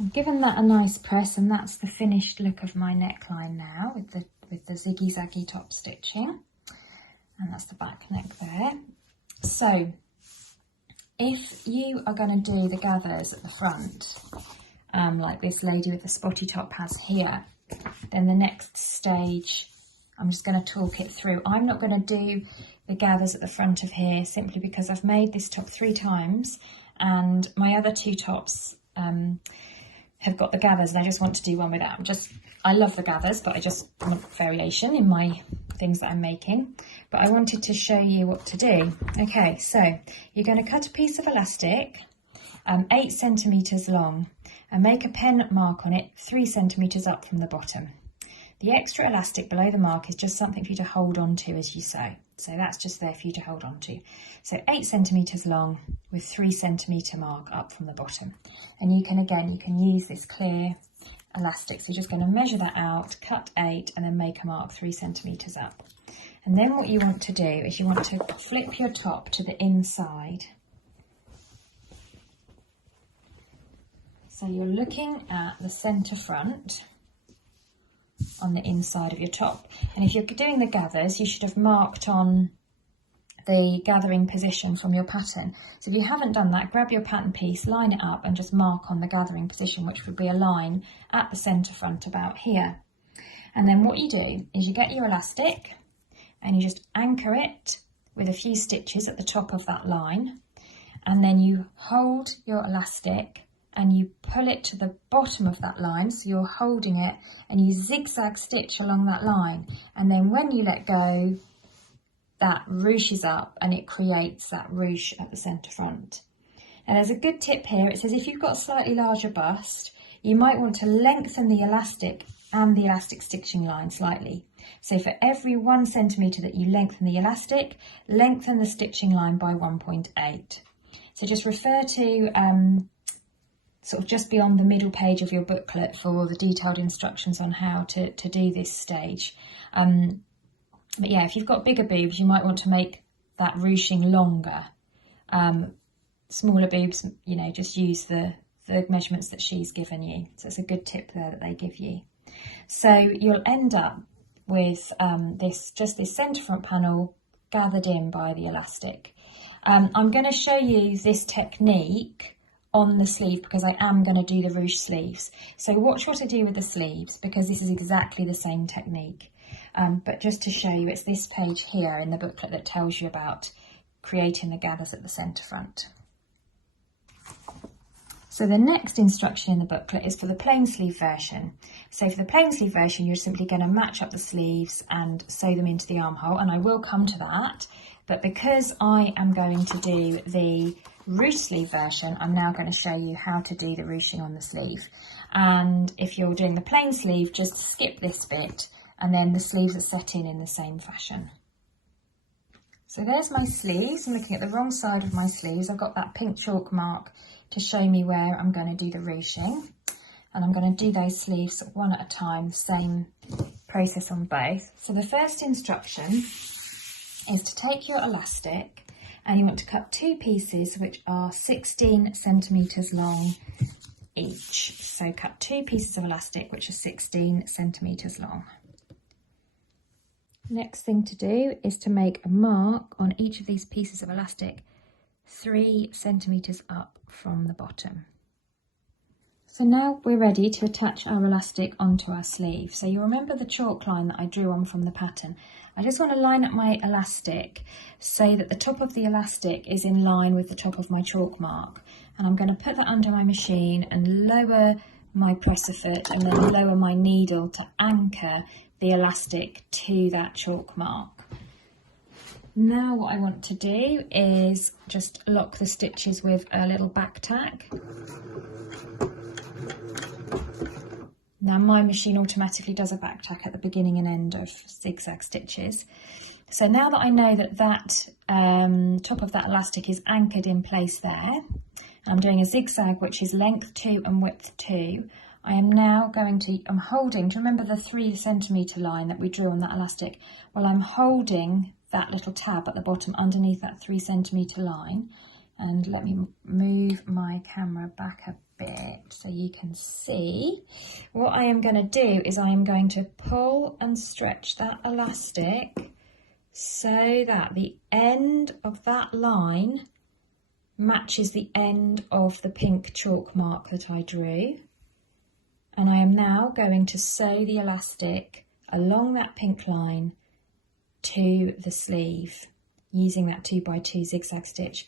I've given that a nice press, and that's the finished look of my neckline now with the ziggy zaggy top stitching, and that's the back neck there. So if you are going to do the gathers at the front, like this lady with the spotty top has here, then the next stage, I'm just going to talk it through. I'm not going to do the gathers at the front of here simply because I've made this top 3 times, and my other 2 tops have got the gathers, and I just want to do one without. I love the gathers, but I just want variation in my things that I'm making. But I wanted to show you what to do. Okay, so you're going to cut a piece of elastic 8 centimetres long and make a pen mark on it 3 centimetres up from the bottom. The extra elastic below the mark is just something for you to hold on to as you sew. So that's just there for you to hold on to. So 8 centimetres long with 3 centimetre mark up from the bottom. And you can use this clear elastic. So you're just going to measure that out, cut 8 and then make a mark 3 centimetres up. And then what you want to do is you want to flip your top to the inside. So you're looking at the centre front on the inside of your top, and if you're doing the gathers you should have marked on the gathering position from your pattern. So if you haven't done that, grab your pattern piece, line it up and just mark on the gathering position, which would be a line at the centre front about here. And then what you do is you get your elastic and you just anchor it with a few stitches at the top of that line, and then you hold your elastic and you pull it to the bottom of that line, so you're holding it, and you zigzag stitch along that line, and then when you let go, that ruches up and it creates that ruche at the centre front. Now there's a good tip here. It says if you've got a slightly larger bust, you might want to lengthen the elastic and the elastic stitching line slightly. So for every 1 centimetre that you lengthen the elastic, lengthen the stitching line by 1.8. So just refer to sort of just beyond the middle page of your booklet for the detailed instructions on how to do this stage. But yeah, if you've got bigger boobs, you might want to make that ruching longer. Smaller boobs, you know, just use the measurements that she's given you. So it's a good tip there that they give you. So you'll end up with this centre front panel gathered in by the elastic. I'm going to show you this technique on the sleeve because I am going to do the ruche sleeves. So watch what I do with the sleeves because this is exactly the same technique. But just to show you, it's this page here in the booklet that tells you about creating the gathers at the centre front. So the next instruction in the booklet is for the plain sleeve version. So for the plain sleeve version, you're simply going to match up the sleeves and sew them into the armhole, and I will come to that. But because I am going to do the ruche sleeve version, I'm now going to show you how to do the ruching on the sleeve. And if you're doing the plain sleeve, just skip this bit, and then the sleeves are set in the same fashion. So there's my sleeves. I'm looking at the wrong side of my sleeves. I've got that pink chalk mark to show me where I'm going to do the ruching. And I'm going to do those sleeves one at a time, same process on both. So the first instruction is to take your elastic and you want to cut 2 pieces which are 16 centimetres long each. So cut 2 pieces of elastic which are 16 centimetres long. Next thing to do is to make a mark on each of these pieces of elastic 3 centimetres up from the bottom. So now we're ready to attach our elastic onto our sleeve. So you remember the chalk line that I drew on from the pattern. I just want to line up my elastic so that the top of the elastic is in line with the top of my chalk mark. And I'm going to put that under my machine and lower my presser foot and then lower my needle to anchor the elastic to that chalk mark. Now what I want to do is just lock the stitches with a little back tack. Now my machine automatically does a back tack at the beginning and end of zigzag stitches. So now that I know that top of that elastic is anchored in place there, I'm doing a zigzag which is length 2 and width 2. I am now I'm holding, do you remember the 3 centimetre line that we drew on that elastic? Well, I'm holding that little tab at the bottom underneath that 3 centimetre line, And let me move my camera back a bit so you can see. What I am going to do is I am going to pull and stretch that elastic so that the end of that line matches the end of the pink chalk mark that I drew. And I am now going to sew the elastic along that pink line to the sleeve using that 2x2 zigzag stitch.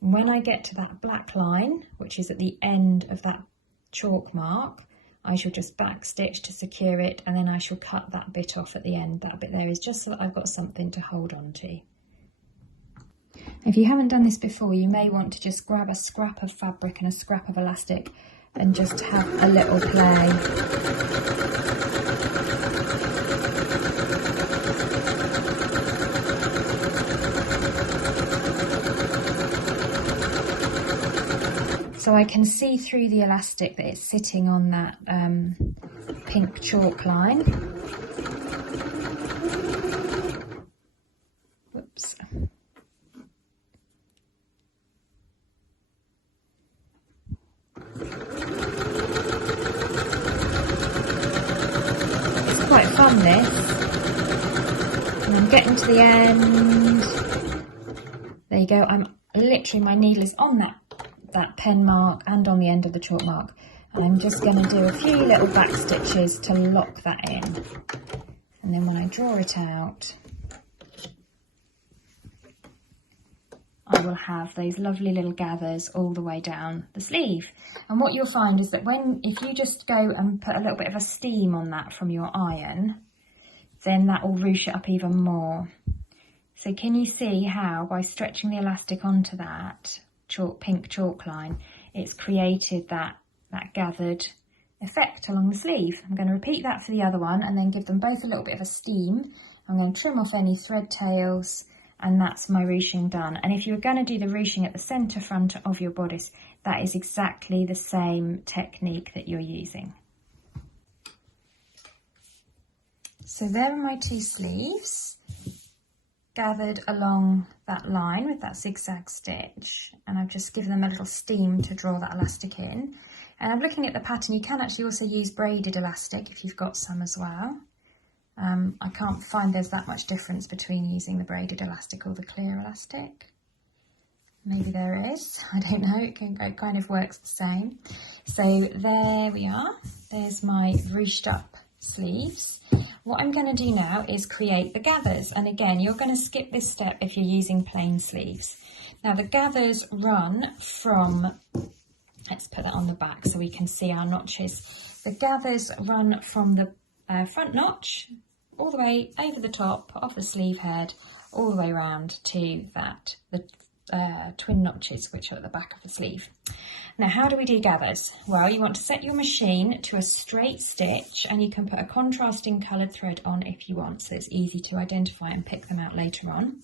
When I get to that black line, which is at the end of that chalk mark, I shall just back stitch to secure it, and then I shall cut that bit off at the end. That bit there is just so that I've got something to hold on to. If you haven't done this before, you may want to just grab a scrap of fabric and a scrap of elastic and just have a little play. So I can see through the elastic that it's sitting on that pink chalk line. Whoops. It's quite fun, this. And I'm getting to the end. There you go. I'm literally, my needle is on that pen mark and on the end of the chalk mark, and I'm just going to do a few little back stitches to lock that in, and then when I draw it out I will have those lovely little gathers all the way down the sleeve. And what you'll find is that if you just go and put a little bit of a steam on that from your iron, then that will ruche it up even more. So can you see how by stretching the elastic onto that pink chalk line, it's created that gathered effect along the sleeve. I'm going to repeat that for the other one and then give them both a little bit of a steam. I'm going to trim off any thread tails, and that's my ruching done. And if you're going to do the ruching at the centre front of your bodice, that is exactly the same technique that you're using. So there are my two sleeves, gathered along that line with that zigzag stitch, and I've just given them a little steam to draw that elastic in. And I'm looking at the pattern, you can actually also use braided elastic if you've got some as well. I can't find there's that much difference between using the braided elastic or the clear elastic. Maybe there is, I don't know, it kind of works the same. So there we are, there's my ruched up sleeves. What I'm going to do now is create the gathers, and again you're going to skip this step if you're using plain sleeves. Now the gathers run from, let's put that on the back so we can see our notches. The gathers run from the front notch all the way over the top of the sleeve head, all the way around to the twin notches which are at the back of the sleeve. Now how do we do gathers? Well, you want to set your machine to a straight stitch, and you can put a contrasting coloured thread on if you want, so it's easy to identify and pick them out later on.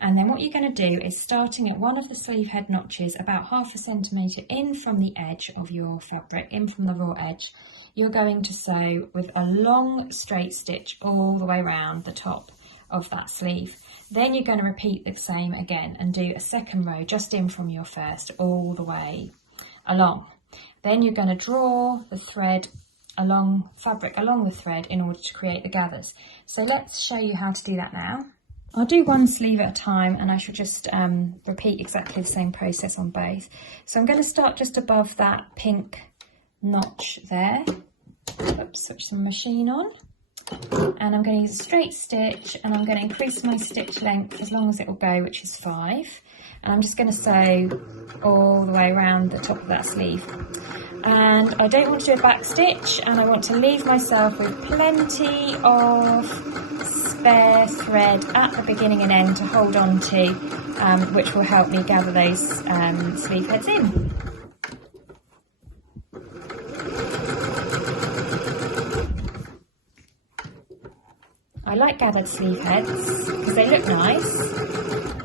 And then what you're going to do is, starting at one of the sleeve head notches about 1/2 centimetre in from the edge of your fabric, in from the raw edge, you're going to sew with a long straight stitch all the way around the top of that sleeve. Then you're going to repeat the same again and do a second row just in from your first all the way along. Then you're going to draw the thread along the thread in order to create the gathers. So let's show you how to do that now. I'll do one sleeve at a time, and I shall just repeat exactly the same process on both. So I'm going to start just above that pink notch there. Oops, switch the machine on. And I'm going to use a straight stitch, and I'm going to increase my stitch length as long as it will go, which is 5. And I'm just going to sew all the way around the top of that sleeve. And I don't want to do a back stitch, and I want to leave myself with plenty of spare thread at the beginning and end to hold on to, which will help me gather those sleeve heads in. I like gathered sleeve heads because they look nice,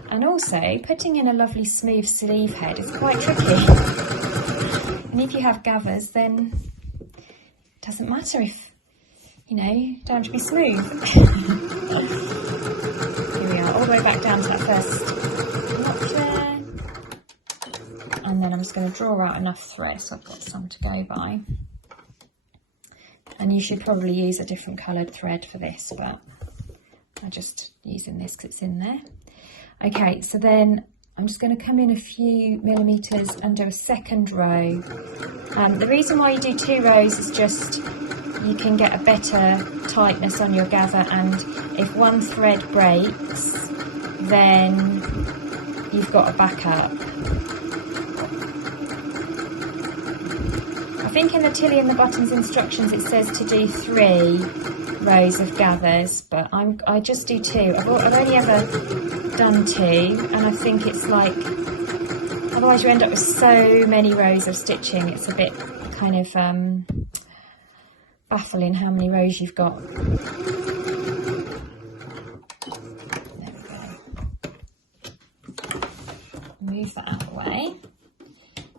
and also putting in a lovely smooth sleeve head is quite tricky. And if you have gathers, then it doesn't matter if, don't have to be smooth. Here we are, all the way back down to that first notch there. and then I'm just going to draw out enough thread so I've got some to go by. And you should probably use a different coloured thread for this, but I'm just using this because it's in there. Okay, so then I'm just going to come in a few millimetres and do a second row. The reason why you do 2 rows is just you can get a better tightness on your gather, and if one thread breaks, then you've got a backup. I think in the Tilly and the Buttons instructions it says to do 3 rows of gathers, but I just do 2. I've only ever done 2, and I think it's like, otherwise you end up with so many rows of stitching. It's a bit kind of baffling how many rows you've got. There we go. Move that out of the way.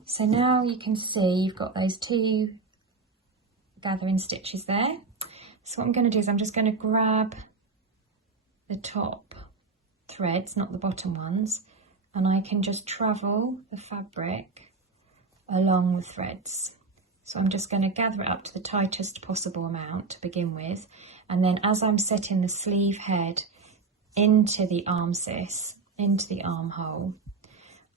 So now you can see you've got those 2 gathering stitches there. So what I'm going to do is I'm just going to grab the top threads, not the bottom ones, and I can just travel the fabric along the threads. So I'm just going to gather it up to the tightest possible amount to begin with, and then as I'm setting the sleeve head into the armscissor, into the armhole,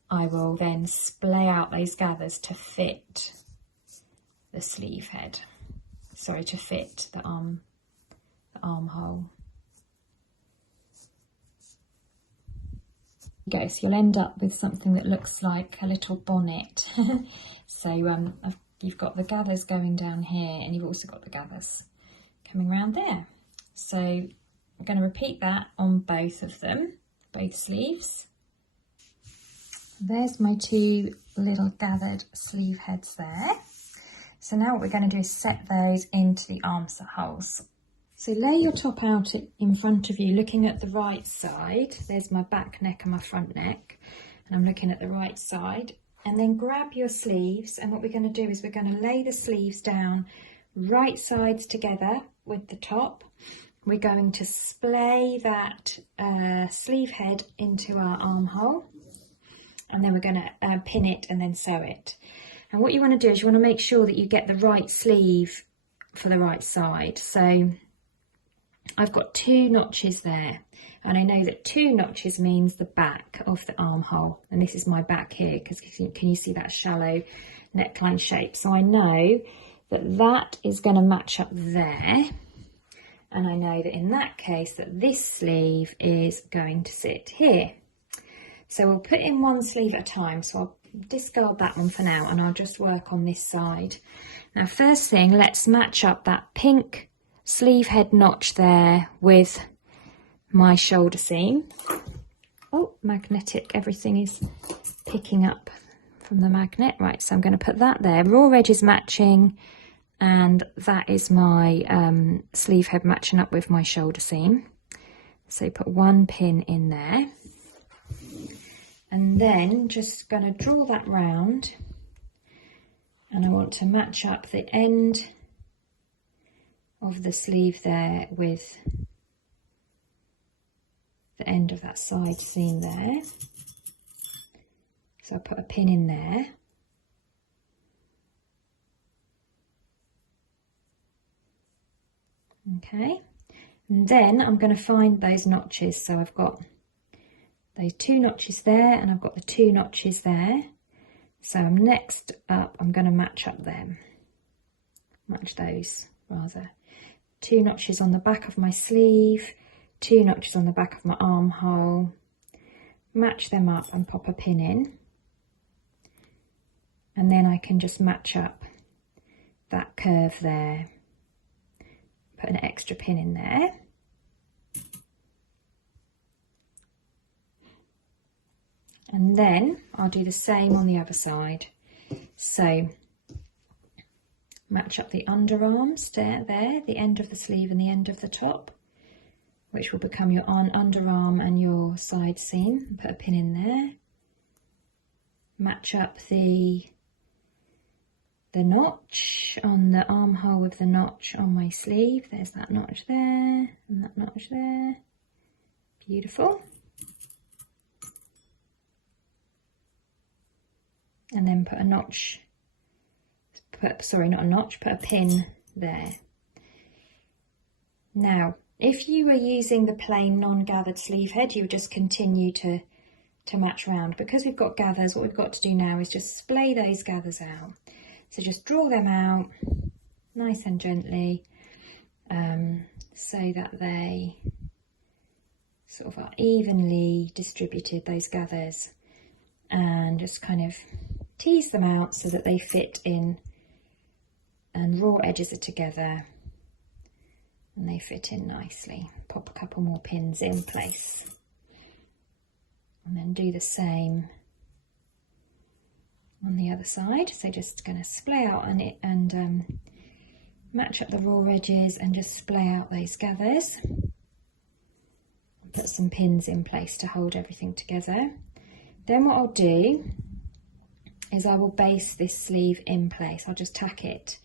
I will then splay out those gathers to fit the sleeve head. Sorry, to fit the armhole. Okay, so you'll end up with something that looks like a little bonnet. So you've got the gathers going down here, and you've also got the gathers coming around there. So I'm going to repeat that on both of them, both sleeves. There's my 2 little gathered sleeve heads there. So now what we're going to do is set those into the armscissor holes. So lay your top out in front of you, looking at the right side. There's my back neck and my front neck, and I'm looking at the right side. And then grab your sleeves, and what we're going to do is we're going to lay the sleeves down right sides together with the top. We're going to splay that sleeve head into our armhole, and then we're going to pin it and then sew it. And what you want to do is you want to make sure that you get the right sleeve for the right side. So I've got 2 notches there, and I know that 2 notches means the back of the armhole, and this is my back here, because can you see that shallow neckline shape? So I know that that is going to match up there, and I know that in that case that this sleeve is going to sit here. So we'll put in one sleeve at a time, so I'll discard that one for now, and I'll just work on this side. Now first thing, let's match up that pink sleeve head notch there with my shoulder seam. Oh, magnetic, everything is picking up from the magnet. Right, so I'm going to put that there. Raw edge is matching, and that is my sleeve head matching up with my shoulder seam. So put 1 pin in there. And then just going to draw that round, and I want to match up the end of the sleeve there with the end of that side seam there. So I'll put a pin in there. Okay, and then I'm going to find those notches. So I've got those 2 notches there, and I've got the 2 notches there. So I'm next up, I'm going to match up them. Match those rather. 2 notches on the back of my sleeve, 2 notches on the back of my armhole. Match them up and pop a pin in. And then I can just match up that curve there. Put an extra pin in there. And then I'll do the same on the other side. So match up the underarms there, the end of the sleeve and the end of the top, which will become your underarm and your side seam. Put a pin in there. Match up the notch on the armhole with the notch on my sleeve. There's that notch there and that notch there. Beautiful. and then put a notch, sorry, not a notch, put a pin there. Now, if you were using the plain non-gathered sleeve head, you would just continue to match round. Because we've got gathers, what we've got to do now is just splay those gathers out. So just draw them out nice and gently, so that they sort of are evenly distributed, those gathers, and just kind of tease them out so that they fit in and raw edges are together and they fit in nicely. Pop a couple more pins in place and then do the same on the other side. So just going to splay out on it and match up the raw edges and just splay out those gathers. Put some pins in place to hold everything together. Then what I'll do is I will baste this sleeve in place. I'll just tack it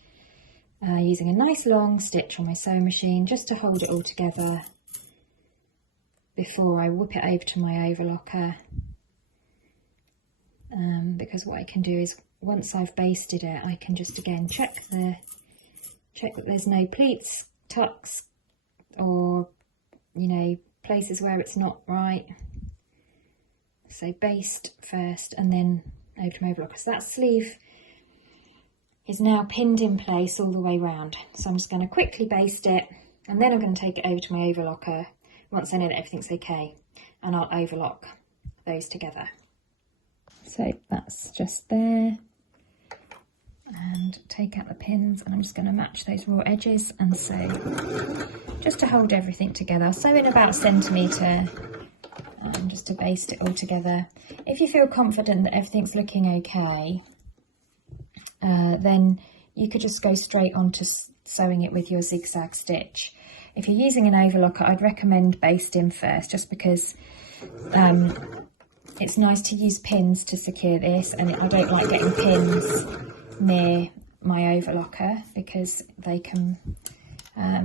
using a nice long stitch on my sewing machine just to hold it all together before I whip it over to my overlocker. Because what I can do is once I've basted it, I can just again check that there's no pleats, tucks, or places where it's not right. So baste first and then over to my overlocker. So that sleeve is now pinned in place all the way round. So I'm just going to quickly baste it and then I'm going to take it over to my overlocker once I know that everything's okay, and I'll overlock those together. So that's just there, and take out the pins, and I'm just going to match those raw edges and sew just to hold everything together. I'll sew in about a centimetre just to baste it all together. If you feel confident that everything's looking okay, then you could just go straight on to sewing it with your zigzag stitch. If you're using an overlocker, I'd recommend basting first, just because it's nice to use pins to secure this, and I don't like getting pins near my overlocker because they can, I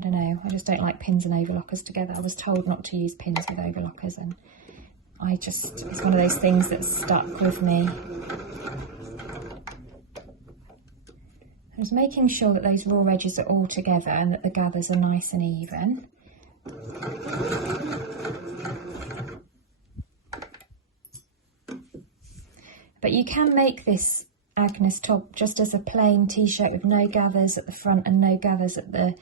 don't know, I just don't like pins and overlockers together. I was told not to use pins with overlockers, and it's one of those things that's stuck with me. I was making sure that those raw edges are all together and that the gathers are nice and even. But you can make this Agnes top just as a plain t-shirt with no gathers at the front and no gathers at the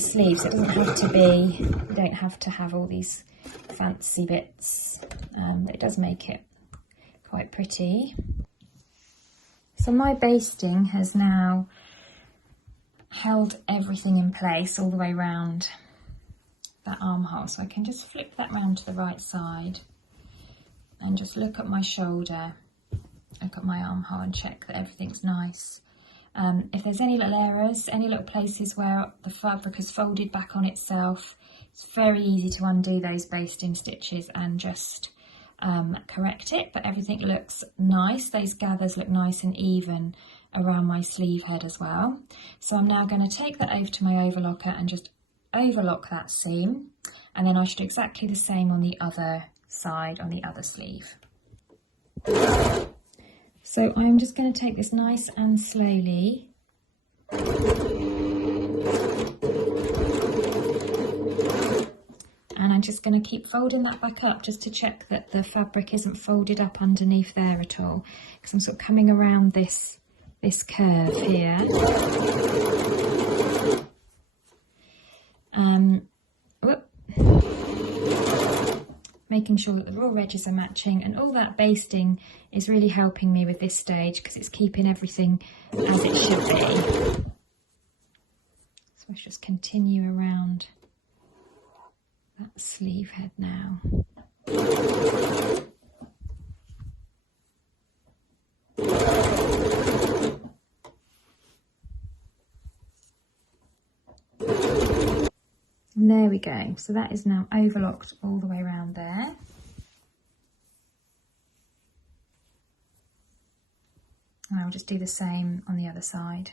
sleeves. It doesn't have to be, you don't have to have all these fancy bits. It does make it quite pretty. So my basting has now held everything in place all the way around that armhole. So I can just flip that round to the right side and just look at my shoulder, look at my armhole and check that everything's nice. If there's any little errors, any little places where the fabric has folded back on itself, it's very easy to undo those basting stitches and just correct it. But everything looks nice. Those gathers look nice and even around my sleeve head as well. So I'm now going to take that over to my overlocker and just overlock that seam, and then I should do exactly the same on the other side, on the other sleeve. So I'm just going to take this nice and slowly and I'm just going to keep folding that back up just to check that the fabric isn't folded up underneath there at all, because I'm sort of coming around this curve here. Making sure that the raw edges are matching, and all that basting is really helping me with this stage because it's keeping everything as it should be. So let's just continue around that sleeve head now. And there we go. So that is now overlocked all the way around there. And I'll just do the same on the other side.